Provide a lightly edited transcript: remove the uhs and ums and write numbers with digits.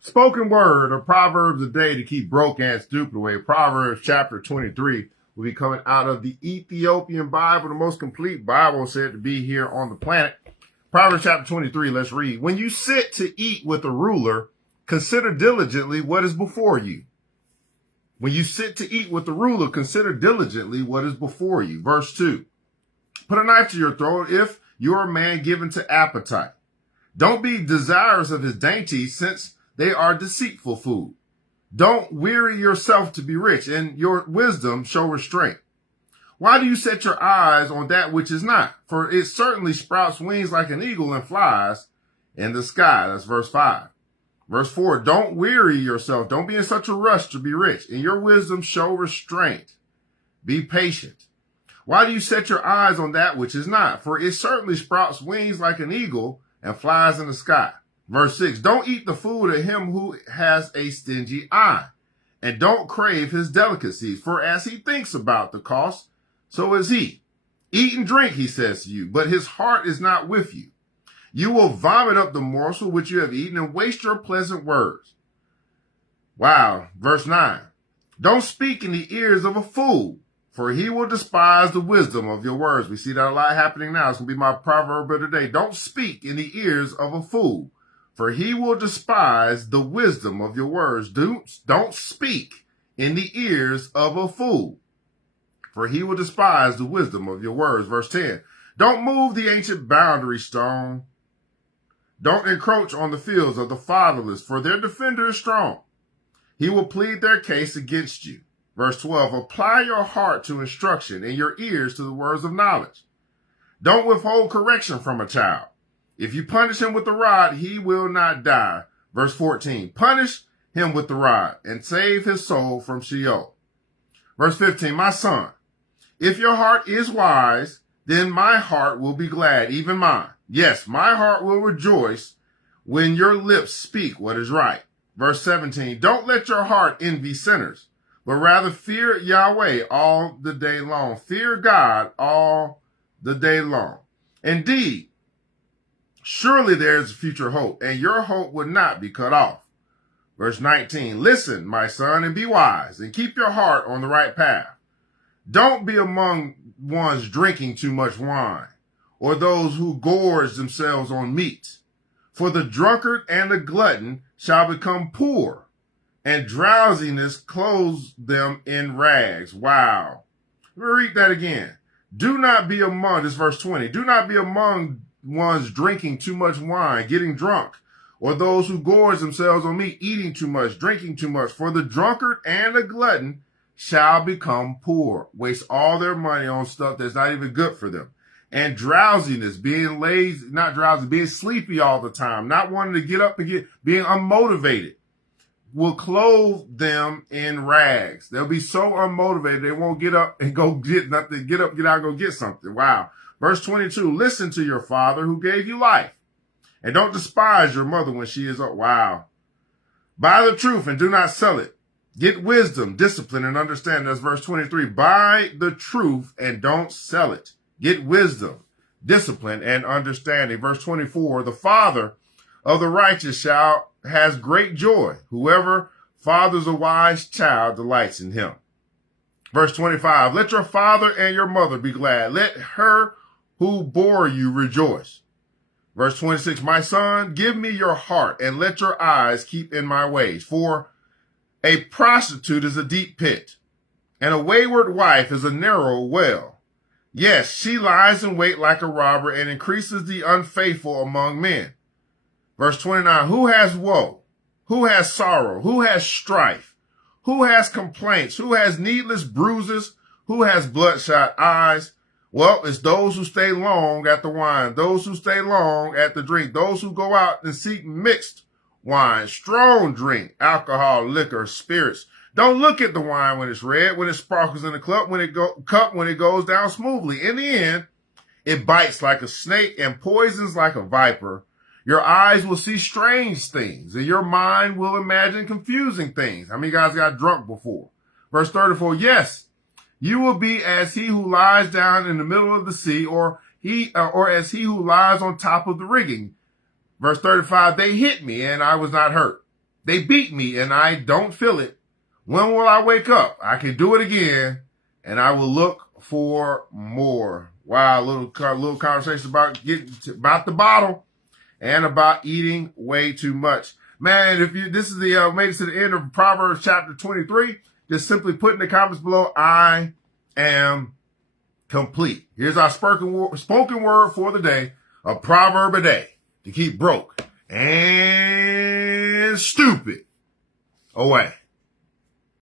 Spoken word or Proverbs a day to keep broke and stupid away. Proverbs chapter 23 will be coming out of the Ethiopian Bible, the most complete Bible said to be here on the planet. Proverbs chapter 23, let's read. When you sit to eat with a ruler, consider diligently what is before you. When you sit to eat with the ruler, consider diligently what is before you. Verse 2. Put a knife to your throat if you are a man given to appetite. Don't be desirous of his dainties, since they are deceitful food. Don't weary yourself to be rich, and your wisdom show restraint. Why do you set your eyes on that which is not? For it certainly sprouts wings like an eagle and flies in the sky. That's verse 5. Verse 4, don't weary yourself. Don't be in such a rush to be rich. In your wisdom, show restraint. Be patient. Why do you set your eyes on that which is not? For it certainly sprouts wings like an eagle and flies in the sky. Verse 6, don't eat the food of him who has a stingy eye, and don't crave his delicacies. For as he thinks about the cost, so is he. Eat and drink, he says to you, but his heart is not with you. You will vomit up the morsel which you have eaten and waste your pleasant words. Wow. Verse 9. Don't speak in the ears of a fool, for he will despise the wisdom of your words. We see that a lot happening now. It's going to be my proverb of the day. Don't speak in the ears of a fool, for he will despise the wisdom of your words. Don't speak in the ears of a fool, for he will despise the wisdom of your words. Verse 10. Don't move the ancient boundary stone. Don't encroach on the fields of the fatherless, for their defender is strong. He will plead their case against you. Verse 12, apply your heart to instruction and your ears to the words of knowledge. Don't withhold correction from a child. If you punish him with the rod, he will not die. Verse 14, punish him with the rod and save his soul from Sheol. Verse 15, my son, if your heart is wise, then my heart will be glad, even mine. Yes, my heart will rejoice when your lips speak what is right. Verse 17, don't let your heart envy sinners, but rather fear Yahweh all the day long. Fear God all the day long. Indeed, surely there is future hope, and your hope would not be cut off. Verse 19, listen, my son, and be wise, and keep your heart on the right path. Don't be among ones drinking too much wine, or those who gorge themselves on meat. For the drunkard and the glutton shall become poor, and drowsiness clothes them in rags. Wow. Let me read that again. Do not be among, this is verse 20, do not be among ones drinking too much wine, getting drunk, or those who gorge themselves on meat, eating too much, drinking too much. For the drunkard and the glutton shall become poor, waste all their money on stuff that's not even good for them. And drowsiness, being lazy, not drowsy, being sleepy all the time, not wanting to get up and being unmotivated, will clothe them in rags. They'll be so unmotivated, they won't get up and go get nothing, get up, get out, and go get something. Wow. Verse 22, listen to your father who gave you life, and don't despise your mother when she is up. Wow. Buy the truth and do not sell it. Get wisdom, discipline, and understanding. That's verse 23. Buy the truth and don't sell it. Get wisdom, discipline, and understanding. Verse 24, the father of the righteous has great joy. Whoever fathers a wise child delights in him. Verse 25, let your father and your mother be glad. Let her who bore you rejoice. Verse 26, my son, give me your heart and let your eyes keep in my ways. For a prostitute is a deep pit, and a wayward wife is a narrow well. Yes, she lies in wait like a robber and increases the unfaithful among men. Verse 29, who has woe? Who has sorrow? Who has strife? Who has complaints? Who has needless bruises? Who has bloodshot eyes? Well, it's those who stay long at the wine, those who stay long at the drink, those who go out and seek mixed wine, strong drink, alcohol, liquor, spirits. Don't look at the wine when it's red, when it sparkles in the cup, when it goes down smoothly. In the end, it bites like a snake and poisons like a viper. Your eyes will see strange things, and your mind will imagine confusing things. How many guys got drunk before? Verse 34, yes, you will be as he who lies down in the middle of the sea, or as he who lies on top of the rigging. Verse 35, they hit me and I was not hurt. They beat me and I don't feel it. When will I wake up? I can do it again and I will look for more. Wow, little conversation about about the bottle and about eating way too much. Man, if you this is the made it to the end of Proverbs chapter 23, just simply put in the comments below, I am complete. Here's our spoken word for the day, a proverb a day to keep broke and stupid away.